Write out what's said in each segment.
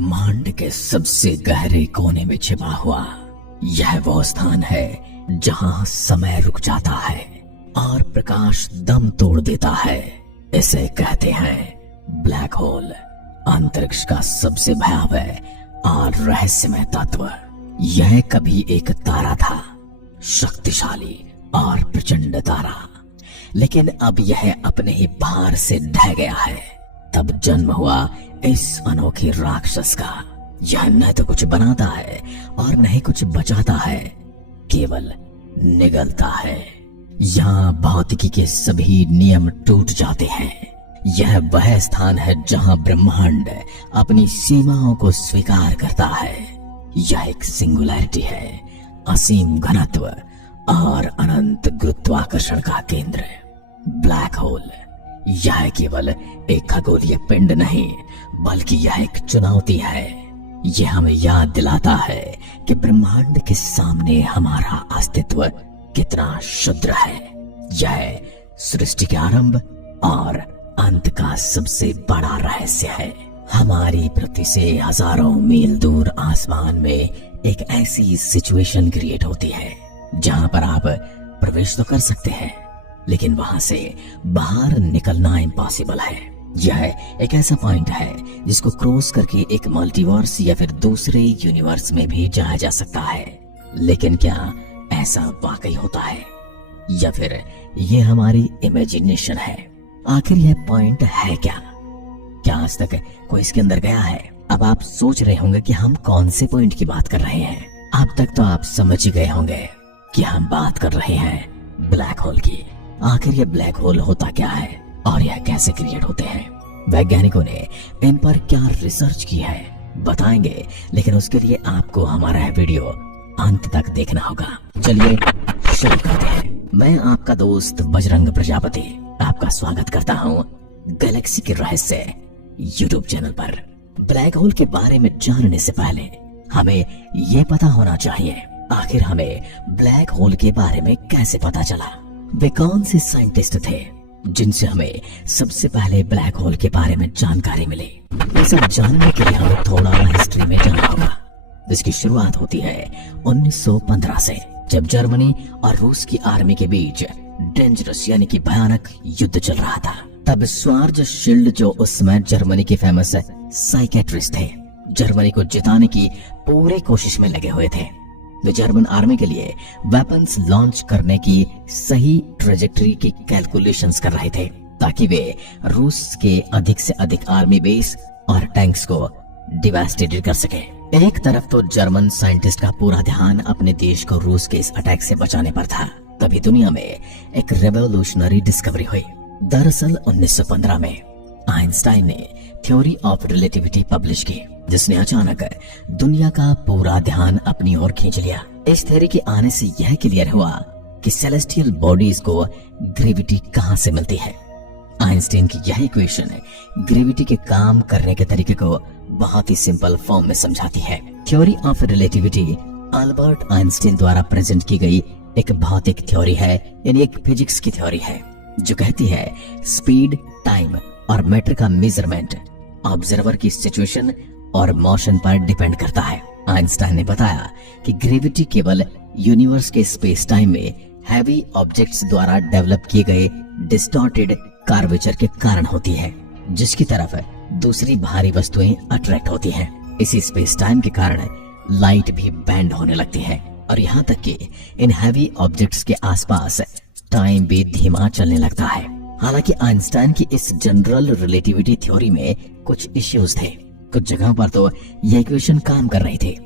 ब्रह्मांड के सबसे गहरे कोने में छिपा हुआ यह वो स्थान है जहां समय रुक जाता है और प्रकाश दम तोड़ देता है। इसे कहते हैं ब्लैक होल, अंतरिक्ष का सबसे भयावह और रहस्यमय तत्व। यह कभी एक तारा था, शक्तिशाली और प्रचंड तारा, लेकिन अब यह अपने ही भार से ढह गया है। तब जन्म हुआ इस अनोखे राक्षस का। यह न तो कुछ बनाता है और न ही कुछ बचाता है, केवल निगलता है। यहाँ भौतिकी के सभी नियम टूट जाते हैं। यह वह स्थान है जहाँ ब्रह्मांड अपनी सीमाओं को स्वीकार करता है। यह एक सिंगुलैरिटी है, असीम घनत्व और अनंत गुरुत्वाकर्षण का केंद्र। ब्लैक होल यह केवल एक खगोलीय पिंड नहीं, बल्कि यह एक चुनौती है। यह हमें याद दिलाता है कि ब्रह्मांड के सामने हमारा अस्तित्व कितना क्षुद्र है। यह सृष्टि के आरंभ और अंत का सबसे बड़ा रहस्य है। हमारी पृथ्वी से हजारों मील दूर आसमान में एक ऐसी सिचुएशन क्रिएट होती है जहां पर आप प्रवेश तो कर सकते हैं, लेकिन वहां से बाहर निकलना इम्पॉसिबल है। यह एक ऐसा पॉइंट है जिसको क्रॉस करके एक मल्टीवर्स या फिर दूसरे यूनिवर्स में भी जाया जा सकता है। लेकिन क्या ऐसा वाकई होता है या फिर ये हमारी इमेजिनेशन है? आखिर यह पॉइंट है क्या? क्या आज तक कोई इसके अंदर गया है? अब आप सोच रहे होंगे कि हम कौन से पॉइंट की बात कर रहे हैं। अब तक तो आप समझ ही गए होंगे कि हम बात कर रहे हैं ब्लैक होल की। आखिर यह ब्लैक होल होता क्या है और यह कैसे क्रिएट होते हैं? वैज्ञानिकों ने इन पर क्या रिसर्च की है बताएंगे, लेकिन उसके लिए आपको हमारा यह वीडियो अंत तक देखना होगा। चलिए शुरू करते हैं। मैं आपका दोस्त बजरंग प्रजापति आपका स्वागत करता हूँ गैलेक्सी के रहस्य यूट्यूब चैनल पर। ब्लैक होल के बारे में जानने से पहले हमें यह पता होना चाहिए आखिर हमें ब्लैक होल के बारे में कैसे पता चला। वे कौन से साइंटिस्ट थे जिनसे हमें सबसे पहले ब्लैक होल के बारे में जानकारी मिली? ये सब जानने के लिए हमें थोड़ा हिस्ट्री में जाना होगा। इसकी शुरुआत होती है 1915 से, जब जर्मनी और रूस की आर्मी के बीच डेंजरस यानी कि भयानक युद्ध चल रहा था। तब श्वार्ज़शील्ड जो उस समय जर्मनी के फेमस साइकेट्रिस्ट थे, जर्मनी को जिताने की पूरी कोशिश में लगे हुए थे। वे जर्मन आर्मी के लिए वेपन्स लॉन्च करने की सही ट्रेजेक्टरी की कैलकुलेशंस कर रहे थे, ताकि वे रूस के अधिक से अधिक आर्मी बेस और टैंक्स को डिवास्टेटेड कर सके। एक तरफ तो जर्मन साइंटिस्ट का पूरा ध्यान अपने देश को रूस के इस अटैक से बचाने पर था, तभी दुनिया में एक रेवोल्यूशनरी डिस्कवरी हुई। दरअसल 1915 में आइंस्टाइन ने थ्योरी ऑफ रिलेटिविटी पब्लिश की, जिसने अचानक दुनिया का पूरा ध्यान अपनी ओर खींच लिया। इस थ्योरी के आने से यह क्लियर हुआ कि सेलेस्टियल बॉडीज को ग्रेविटी कहां से मिलती है। आइंस्टाइन की यह इक्वेशन ग्रेविटी के काम करने के तरीके को बहुत ही सिंपल फॉर्म में समझाती है। Theory of relativity Albert Einstein द्वारा प्रेजेंट की गई एक भौतिक थ्योरी है, यानी एक फिजिक्स की थ्योरी है, जो कहती है स्पीड, टाइम और मैटर का मेजरमेंट ऑब्जर्वर की सिचुएशन और मोशन पर डिपेंड करता है। आइंस्टाइन ने बताया कि ग्रेविटी केवल यूनिवर्स के स्पेस टाइम में हैवी ऑब्जेक्ट्स द्वारा डेवलप किए गए डिस्टॉर्टेड कर्वेचर के कारण होती है, जिसकी तरफ दूसरी भारी वस्तुएं अट्रैक्ट होती हैं। इसी स्पेस टाइम के कारण लाइट भी बेंड होने लगती है और यहाँ तक कि इन हैवी ऑब्जेक्ट्स के आसपास टाइम भी धीमा चलने लगता है। हालांकि आइंस्टाइन की इस जनरल रिलेटिविटी थ्योरी में कुछ इश्यूज थे। कुछ जगहों पर तो यह इक्वेशन काम कर रही थी,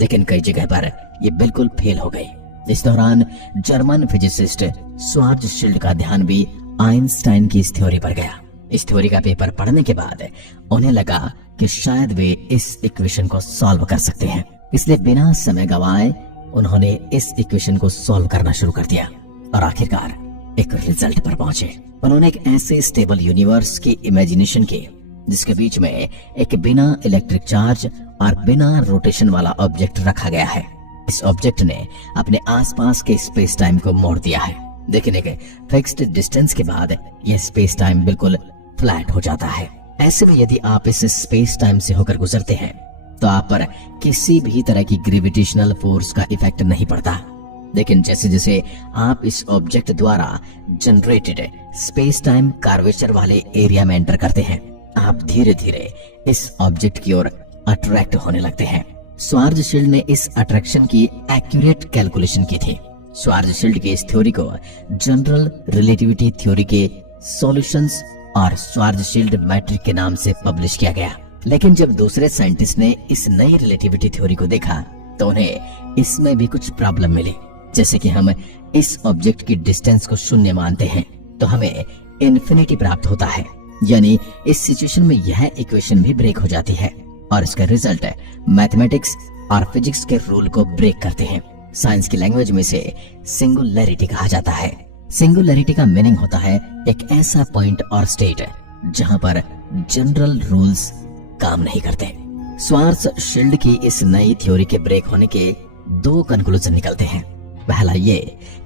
लेकिन कई जगह पर यह बिल्कुल फेल हो गई। इस दौरान जर्मन फिजिसिस्ट श्वार्ज़शील्ड का ध्यान भी आइंस्टाइन की इस थ्योरी पर गया। इस थ्योरी का पेपर पढ़ने के बाद उन्हें लगा कि शायद वे इस इक्वेशन को सॉल्व कर सकते हैं, इसलिए बिना समय गवाए उन्होंने इस इक्वेशन को सॉल्व करना शुरू कर दिया और आखिरकार एक रिजल्ट पर पहुंचे। उन्होंने एक ऐसे स्टेबल यूनिवर्स की इमेजिनेशन की जिसके बीच में एक बिना इलेक्ट्रिक चार्ज और बिना रोटेशन वाला ऑब्जेक्ट रखा गया है। इस ऑब्जेक्ट ने अपने आसपास के स्पेस टाइम को मोड़ दिया है, लेकिन एक फिक्स्ड डिस्टेंस के बाद यह स्पेस टाइम बिल्कुल फ्लैट हो जाता है। ऐसे में यदि आप इस स्पेस टाइम से होकर गुजरते हैं तो आप पर किसी भी तरह की ग्रेविटेशनल फोर्स का इफेक्ट नहीं पड़ता। लेकिन जैसे जैसे आप इस ऑब्जेक्ट द्वारा जनरेटेड स्पेस टाइम कर्वेचर वाले एरिया में एंटर करते हैं, आप धीरे धीरे इस ऑब्जेक्ट की ओर अट्रैक्ट होने लगते हैं। श्वार्ज़शील्ड ने इस अट्रैक्शन की एक्यूरेट कैलकुलेशन की थी। श्वार्ज़शील्ड की इस थ्योरी को जनरल रिलेटिविटी थ्योरी के सॉल्यूशंस और श्वार्ज़शील्ड मैट्रिक के नाम से पब्लिश किया गया। लेकिन जब दूसरे साइंटिस्ट ने इस नई रिलेटिविटी थ्योरी को देखा तो उन्हें इसमें भी कुछ प्रॉब्लम मिली। जैसे कि हम इस ऑब्जेक्ट की डिस्टेंस को शून्य मानते हैं तो हमें इन्फिनिटी प्राप्त होता है, यानी इस सिचुएशन में यह इक्वेशन भी ब्रेक हो जाती है और इसका रिजल्ट मैथमेटिक्स और फिजिक्स के रूल को ब्रेक करते हैं। साइंस की लैंग्वेज में इसे सिंगुलैरिटी कहा जाता है। सिंगुलैरिटी का मीनिंग होता है एक ऐसा पॉइंट और स्टेट जहां पर जनरल रूल्स काम नहीं करते। श्वार्ज़शील्ड की इस नई थ्योरी के ब्रेक होने के दो कंक्लूजन निकलते हैं। पहला ये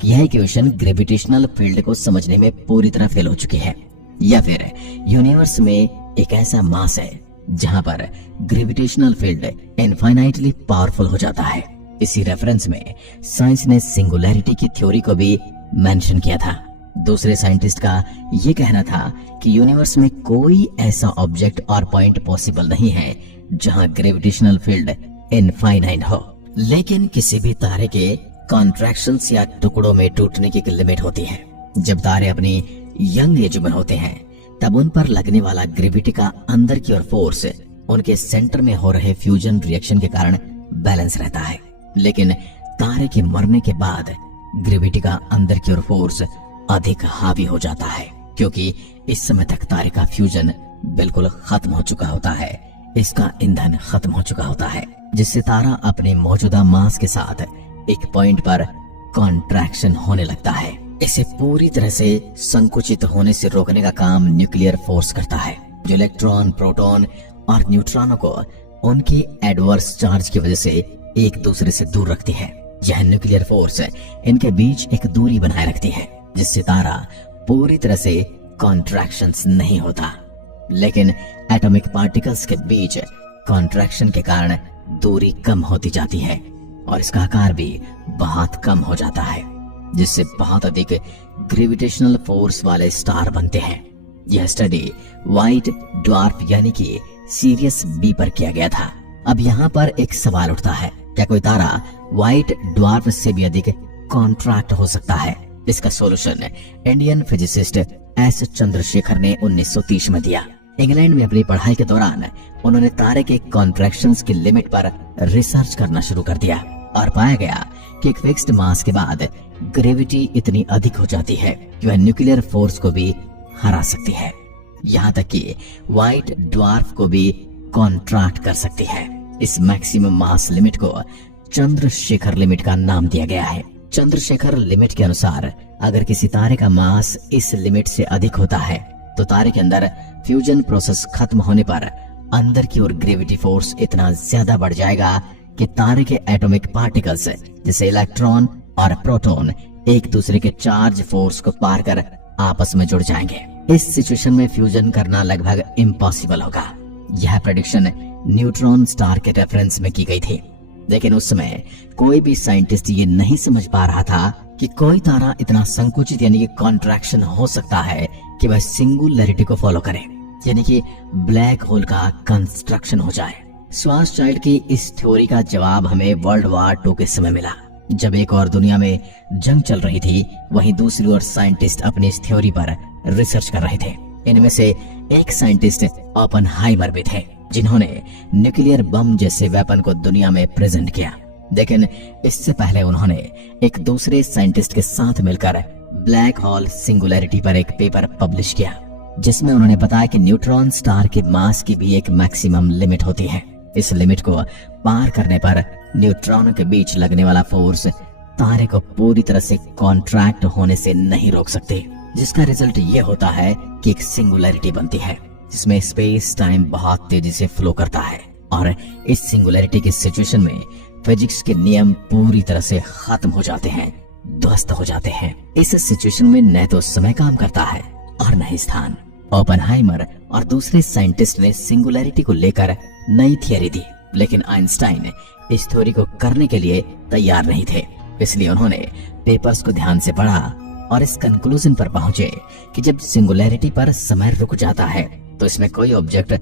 कि यह इक्वेशन ग्रेविटेशनल फील्ड को समझने में पूरी तरह फेल हो चुकी है, या फिर यूनिवर्स में एक ऐसा मास है जहां पर ग्रेविटेशनल फील्ड इनफाइनाइटली पावरफुल हो जाता है। इसी रेफरेंस में साइंस ने सिंगुलैरिटी की थ्योरी को भी मेंशन किया था। दूसरे साइंटिस्ट का यह कहना था कि यूनिवर्स में कोई ऐसा ऑब्जेक्ट और पॉइंट पॉसिबल नहीं है जहां ग्रेविटेशनल फील्ड इनफाइनाइट हो। लेकिन किसी भी तारे के कॉन्ट्रैक्शंस या टुकड़ों में टूटने की एक लिमिट होती है। जब तारे अपनी यंग एज में होते हैं तब उन पर लगने वाला ग्रेविटी का अंदर की ओर फोर्स उनके सेंटर में हो रहे फ्यूजन रिएक्शन के कारण बैलेंस रहता है। लेकिन तारे के मरने के बाद ग्रेविटी का अंदर की ओर फोर्स अधिक हावी हो जाता है, क्योंकि इस समय तक तारे का फ्यूजन बिल्कुल खत्म हो चुका होता है, इसका ईंधन खत्म हो चुका होता है, जिससे तारा अपने मौजूदा मास के साथ एक पॉइंट पर कॉन्ट्रैक्शन होने लगता है। इसे पूरी तरह से संकुचित होने से रोकने का काम न्यूक्लियर फोर्स करता है, जो इलेक्ट्रॉन, प्रोटॉन और न्यूट्रॉनों को उनके एडवर्स चार्ज की वजह से एक दूसरे से दूर रखती है। यह न्यूक्लियर फोर्स इनके बीच एक दूरी बनाए रखती है, जिससे तारा पूरी तरह से कॉन्ट्रैक्शंस नहीं होता। लेकिन एटॉमिक पार्टिकल्स के बीच कॉन्ट्रैक्शन के कारण दूरी कम होती जाती है और इसका आकार भी बहुत कम हो जाता है, जिससे बहुत अधिक ग्रेविटेशनल फोर्स वाले स्टार बनते हैं। यह स्टडी व्हाइट ड्वार्फ यानी कि सीरियस बी पर किया गया था। अब यहाँ पर एक सवाल उठता है, क्या कोई तारा व्हाइट ड्वार्फ से भी अधिक कॉन्ट्रैक्ट हो सकता है? इसका solution Indian physicist S Chandrashekhar ने 1930 में दिया। इंग्लैंड में अपनी पढ़ाई के दौरान उन्होंने तारे के कॉन्ट्रैक्शंस की लिमिट पर रिसर्च करना शुरू कर दिया और पाया गया कि एक फिक्स्ड मास के बाद ग्रेविटी इतनी अधिक हो जाती है कि वह न्यूक्लियर फोर्स को भी हरा सकती है, यहाँ तक कि व्हाइट ड्वार्फ को भी कॉन्ट्रैक्ट कर सकती है। इस मैक्सिमम मास लिमिट को चंद्रशेखर लिमिट का नाम दिया गया है। चंद्रशेखर लिमिट के अनुसार अगर किसी तारे का मास इस लिमिट से अधिक होता है तो तारे के अंदर फ्यूजन प्रोसेस खत्म होने पर अंदर की ओर ग्रेविटी फोर्स इतना ज्यादा बढ़ जाएगा कि तारे के एटॉमिक पार्टिकल्स जैसे इलेक्ट्रॉन और प्रोटॉन एक दूसरे के चार्ज फोर्स को पार कर आपस में जुड़ जाएंगे। इस सिचुएशन में फ्यूजन करना लगभग इम्पॉसिबल होगा। यह प्रेडिक्शन न्यूट्रॉन स्टार के रेफरेंस में की गई थी, लेकिन उस समय कोई भी साइंटिस्ट ये नहीं समझ पा रहा था कि कोई तारा इतना संकुचित यानी कि कॉन्ट्रैक्शन हो सकता है कि वह सिंगुलैरिटी को फॉलो करे, यानी कि ब्लैक होल का कंस्ट्रक्शन हो जाए। श्वार्ज़चाइल्ड की इस थ्योरी का जवाब हमें वर्ल्ड वॉर 2 के समय मिला। जब एक और दुनिया में जंग चल रही थी, वहीं दूसरी ओर साइंटिस्ट अपनी इस थ्योरी पर रिसर्च कर रहे थे। इनमें से एक साइंटिस्ट ओपेनहाइमर भी थे, जिन्होंने न्यूक्लियर बम जैसे वेपन को दुनिया में प्रेजेंट किया। लेकिन इससे पहले उन्होंने एक दूसरे साइंटिस्ट के साथ मिलकर ब्लैक होल सिंगुलैरिटी पर एक पेपर पब्लिश किया, जिसमें उन्होंने बताया कि न्यूट्रॉन स्टार के मास की भी एक मैक्सिमम लिमिट होती है। इस लिमिट को पार करने पर न्यूट्रॉनों के बीच लगने वाला फोर्स तारे को पूरी तरह से कॉन्ट्रैक्ट होने से नहीं रोक सकते, जिसका रिजल्ट ये होता है कि एक सिंगुलैरिटी बनती है जिसमें स्पेस टाइम बहुत तेजी से फ्लो करता है। और इस सिंगुलैरिटी की सिचुएशन में फिजिक्स के नियम पूरी तरह से खत्म हो जाते हैं, ध्वस्त हो जाते हैं। इस सिचुएशन में न तो समय काम करता है और न ही स्थान। ओपेनहाइमर और दूसरे साइंटिस्ट ने सिंगुलैरिटी को लेकर नई थियरी दी, लेकिन आइंस्टाइन इस थ्योरी को करने के लिए तैयार नहीं थे। इसलिए उन्होंने पेपर्स को ध्यान से पढ़ा और इस कंक्लूजन पर पहुंचे कि जब सिंगुलैरिटी पर समय रुक जाता है तो इसमें कोई ऑब्जेक्ट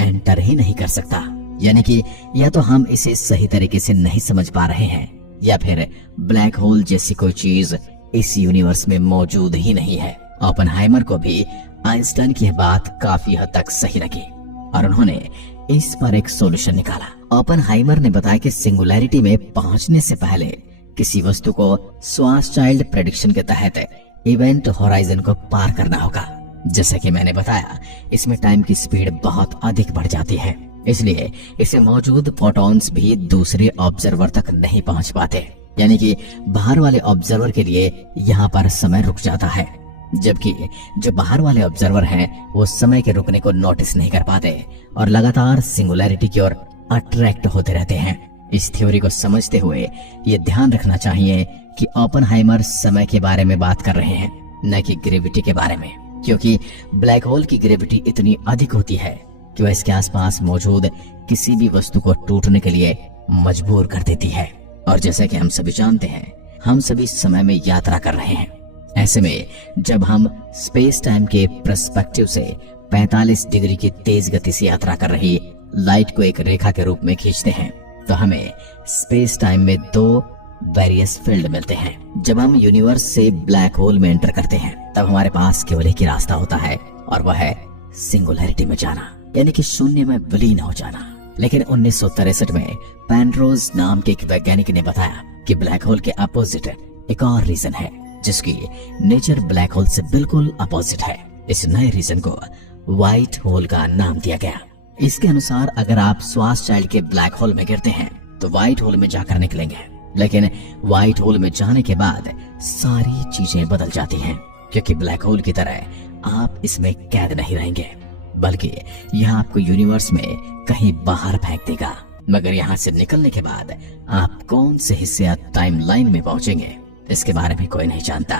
एंटर ही नहीं कर सकता। यानी कि या तो हम इसे सही तरीके से नहीं समझ पा रहे हैं या फिर ब्लैक होल जैसी कोई चीज इस यूनिवर्स में मौजूद ही नहीं है। ओपेनहाइमर को भी आइंस्टाइन की बात काफी हद तक सही लगी और उन्होंने इस पर एक सॉल्यूशन निकाला। ओपेनहाइमर ने बताया कि सिंगुलैरिटी में पहुंचने से पहले किसी वस्तु को श्वार्ज़चाइल्ड प्रेडिक्शन के तहत इवेंट होराइजन को पार करना होगा। जैसे कि मैंने बताया, इसमें टाइम की स्पीड बहुत अधिक बढ़ जाती है, इसलिए इसे मौजूद फोटॉन्स भी दूसरे ऑब्जर्वर तक नहीं पहुंच पाते। यानी कि बाहर वाले ऑब्जर्वर के लिए यहाँ पर समय रुक जाता है, जबकि जो बाहर वाले ऑब्जर्वर हैं वो समय के रुकने को नोटिस नहीं कर पाते और लगातार सिंगुलैरिटी की ओर अट्रैक्ट होते रहते हैं। इस थ्योरी को समझते हुए ये ध्यान रखना चाहिए कि ओपेनहाइमर समय के बारे में बात कर रहे हैं, न कि ग्रेविटी के बारे में, क्योंकि ब्लैक होल की ग्रेविटी इतनी अधिक होती है कि वह इसके आसपास मौजूद किसी भी वस्तु को टूटने के लिए मजबूर कर देती है। और जैसा कि हम सभी जानते हैं, हम सभी समय में यात्रा कर रहे हैं। ऐसे में जब हम स्पेस टाइम के पर्सपेक्टिव से 45 डिग्री की तेज गति से यात्रा कर रही लाइट को एक रेखा के रूप में खींचते हैं तो हमें स्पेस टाइम में दो वेरियस फील्ड मिलते हैं। जब हम यूनिवर्स से ब्लैक होल में एंटर करते हैं तब हमारे पास केवल एक ही रास्ता होता है और वह है सिंगुलैरिटी में जाना, यानी कि शून्य में विलीन हो जाना। लेकिन 1963 में पेनरोज नाम के एक वैज्ञानिक ने बताया कि ब्लैक होल के अपोजिट एक और रीजन है जिसकी नेचर ब्लैक होल से बिल्कुल अपोजिट है। इस नए रीजन को व्हाइट होल का नाम दिया गया। इसके अनुसार अगर आप श्वार्ज़चाइल्ड के ब्लैक होल में गिरते हैं तो व्हाइट होल में जाकर निकलेंगे, लेकिन व्हाइट होल में जाने के बाद सारी चीजें बदल जाती हैं, क्योंकि ब्लैक होल की तरह आप इसमें कैद नहीं रहेंगे, बल्कि यह आपको यूनिवर्स में कहीं बाहर फेंक देगा। मगर यहाँ से निकलने के बाद आप कौन से हिस्से या टाइम लाइन में पहुंचेंगे इसके बारे में कोई नहीं जानता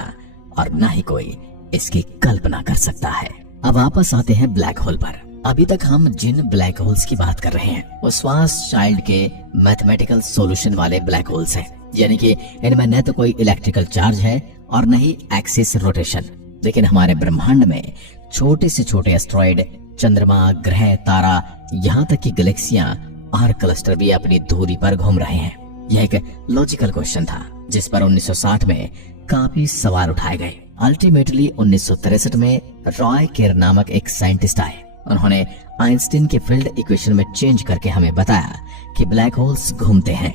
और न ही कोई इसकी कल्पना कर सकता है। अब वापस आते हैं ब्लैक होल पर। अभी तक हम जिन ब्लैक होल्स की बात कर रहे हैं वो श्वार्ज़चाइल्ड के मैथमेटिकल सॉल्यूशन वाले ब्लैक होल्स हैं, यानी कि इनमें न तो कोई इलेक्ट्रिकल चार्ज है और न ही एक्सिस रोटेशन। लेकिन हमारे ब्रह्मांड में छोटे से छोटे एस्ट्रॉइड, चंद्रमा, ग्रह, तारा, यहाँ तक कि गैलेक्सियां और क्लस्टर भी अपनी दूरी पर घूम रहे हैं। यह एक लॉजिकल क्वेश्चन था जिस पर 1960 में काफी सवाल उठाए गए। अल्टीमेटली 1963 में रॉय केर नामक एक साइंटिस्ट आए। उन्होंने आइंस्टीन के फील्ड इक्वेशन में चेंज करके हमें बताया कि ब्लैक होल्स घूमते हैं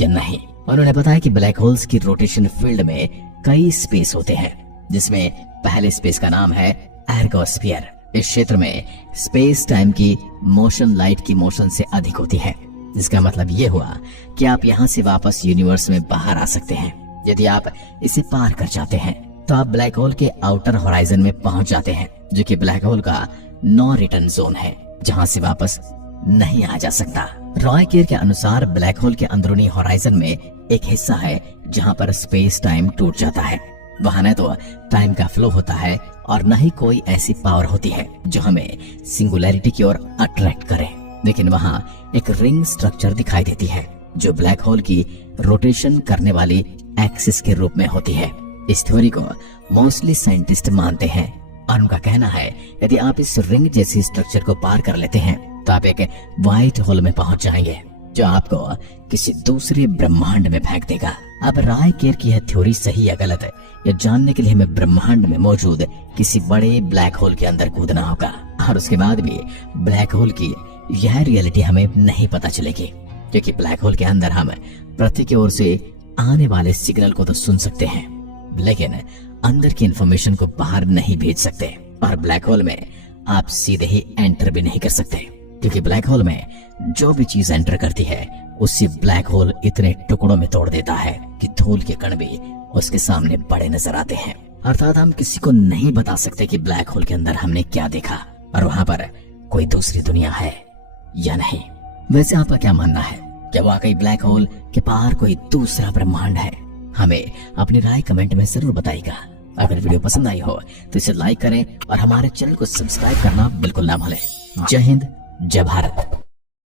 या नहीं। उन्होंने बताया कि ब्लैक होल्स की रोटेशन फील्ड में कई स्पेस होते हैं, जिसमें पहले स्पेस का नाम है एर्गोस्फीयर। इस क्षेत्र में स्पेस टाइम की मोशन लाइट की मोशन से अधिक होती है, जिसका मतलब ये हुआ कि आप यहाँ से वापस यूनिवर्स में बाहर आ सकते हैं। यदि आप इसे पार कर जाते हैं तो आप ब्लैक होल के आउटर होराइजन में पहुंच जाते हैं, जो कि ब्लैक होल का नो रिटर्न जोन है, जहां से वापस नहीं आ जा सकता। रॉय केर के अनुसार ब्लैक होल के अंदरूनी होराइजन में एक हिस्सा है जहां पर स्पेस टाइम टूट जाता है। वहां न तो टाइम का फ्लो होता है और न ही कोई ऐसी पावर होती है जो हमें सिंगुलैरिटी की ओर अट्रैक्ट करे, लेकिन वहां एक रिंग स्ट्रक्चर दिखाई देती है जो ब्लैक होल की रोटेशन करने वाली एक्सिस के रूप में होती है। इस थ्योरी को मोस्टली साइंटिस्ट मानते हैं और उनका कहना है यदि आप इस रिंग जैसी स्ट्रक्चर को पार कर लेते हैं तो आप एक व्हाइट होल में पहुंच जाएंगे जो आपको किसी दूसरे ब्रह्मांड में फेंक देगा। अब रॉय केर की यह थ्योरी सही या गलत है यह जानने के लिए हमें ब्रह्मांड में मौजूद किसी बड़े ब्लैक होल के अंदर कूदना होगा और उसके बाद भी ब्लैक होल की यह रियलिटी हमें नहीं पता चलेगी, क्योंकि ब्लैक होल के अंदर हम पृथ्वी की ओर से आने वाले सिग्नल को तो सुन सकते हैं लेकिन अंदर की इंफॉर्मेशन को बाहर नहीं भेज सकते। और ब्लैक होल में आप सीधे ही एंटर भी नहीं कर सकते, क्योंकि ब्लैक होल में जो भी चीज एंटर करती है उसी ब्लैक होल इतने टुकड़ों में तोड़ देता है कि धूल के कण भी उसके सामने बड़े नजर आते हैं। अर्थात हम किसी को नहीं बता सकते कि ब्लैक होल के अंदर हमने क्या देखा और वहां पर कोई दूसरी दुनिया है या नहीं। वैसे आपका क्या मानना है? क्या वाकई ब्लैक होल के पार कोई दूसरा ब्रह्मांड है? हमें अपनी राय कमेंट में जरूर बताइएगा। अगर वीडियो पसंद आई हो तो इसे लाइक करें और हमारे चैनल को सब्सक्राइब करना बिल्कुल ना भूलें। जय हिंद, जय भारत।